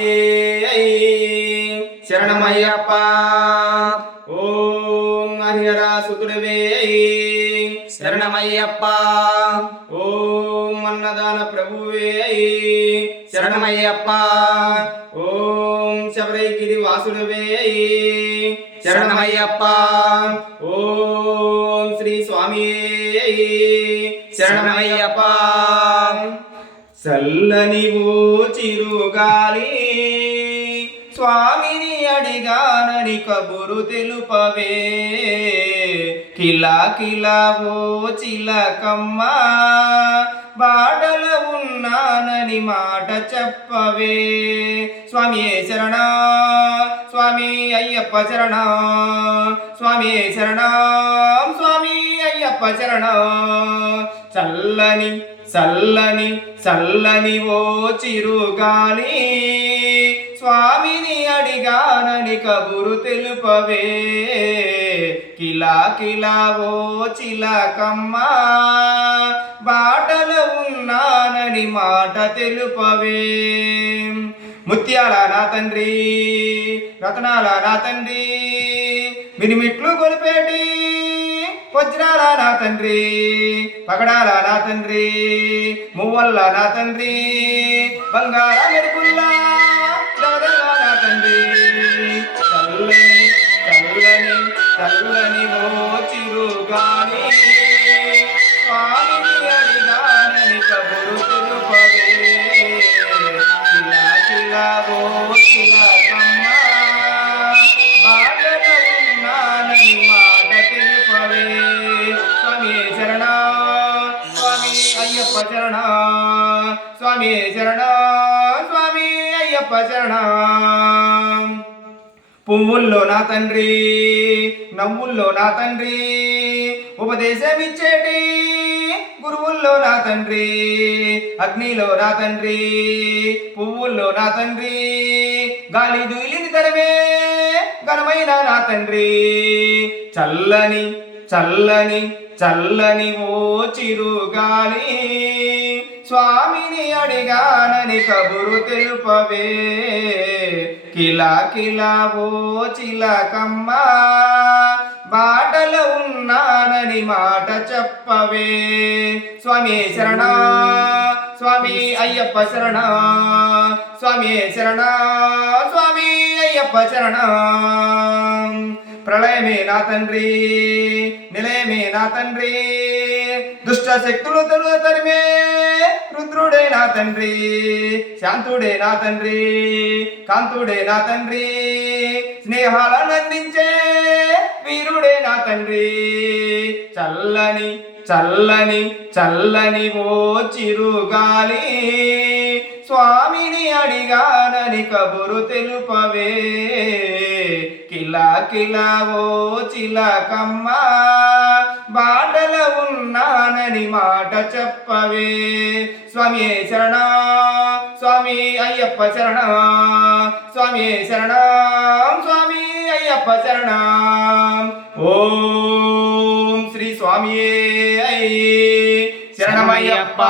స్వామియే శరణమయ్యప్ప. ఓం హరిహర సుతుడవే శరణమయ్యప్ప. ఓం అన్నదాన ప్రభువే శరణమయ్యప్ప. ఓం శబరైగిరి వాసుడవే శరణమయ్యప్ప. ఓం శ్రీ స్వామియే శరణమయ్యప్ప. చల్లని ఓ చిరుగాలి స్వామిని అడిగానని కబురు తెలుపవే, కిలా కిలా ఓ చిలకమ్మ బాటల ఉన్నానని మాట చెప్పవే. స్వామి శరణ స్వామి అయ్యప్ప శరణ, స్వామి శరణ స్వామి అయ్యప్ప శరణ. చల్లని చల్లని చల్లని ఓ చిరుగాలి స్వామిని అడిగానని కబురు తెలుపవే, కిలా కిలా ఓ చిలకమ్మ బాటల ఉన్నానని మాట తెలుపవే. ముత్యాల నా తండ్రి రతనాల నా తండ్రి మినిమిట్లు గొలిపేటి వజ్రాల నా తండ్రి పగడాల నా తండ్రి మువ్వల్ల నా తండ్రి బంగార మెరుపుల్లా దవదల నా తండ్రి. చల్లని చల్లని చల్లని ఓ చిరుగాలి స్వామిని అడిగానని కబురు తెలుపవే, కిలా కిలా ఓ చిలకమ్మ బాటల ఉన్నానని మాట తెలుపవే. స్వామి శరణ స్వామి అయ్యప్ప శరణ, స్వామి శరణ స్వామి అయ్యప్ప శరణ. పువ్వుల్లో నా తండ్రి నవ్వుల్లో నా తండ్రి ఉపదేశమిచ్చేటి గురువుల్లో నా తండ్రి, అగ్నిలో నా తండ్రి పువ్వుల్లో నా తండ్రి గాలి దుయిలిని తరమే ఘనమైన నా తండ్రి. చల్లని చల్లని చల్లని ఓ చిరుగాలి స్వామిని అడిగానని కబురు తెలుపవే, కిలా కిలా ఓ చిలకమ్మ బాటల ఉన్నానని మాట చెప్పవే. స్వామి శరణ స్వామి అయ్యప్ప శరణ, స్వామి శరణ స్వామి అయ్యప్ప శరణ. ప్రళయమే నా తండ్రి నిలయమే నా తండ్రి దుష్ట శక్తులు తరిమే రుద్రుడే నా తండ్రి, శాంతుడే నా తండ్రి కాంతుడే నా తండ్రి స్నేహాలను అందించే వీరుడే నా తండ్రి. చల్లని చల్లని చల్లని ఓ చిరుగాలి స్వామిని అడిగానని కబురు తెలుపవే, కిలా కిలా ఓ చిలకమ్మ బాటల ఉన్నానని మాట చెప్పవే. స్వామి శరణ స్వామి అయ్యప్ప శరణ, స్వామి శరణ స్వామి అయ్యప్ప శరణ. ఓం శ్రీ స్వామియే శరణమయ్యప్ప.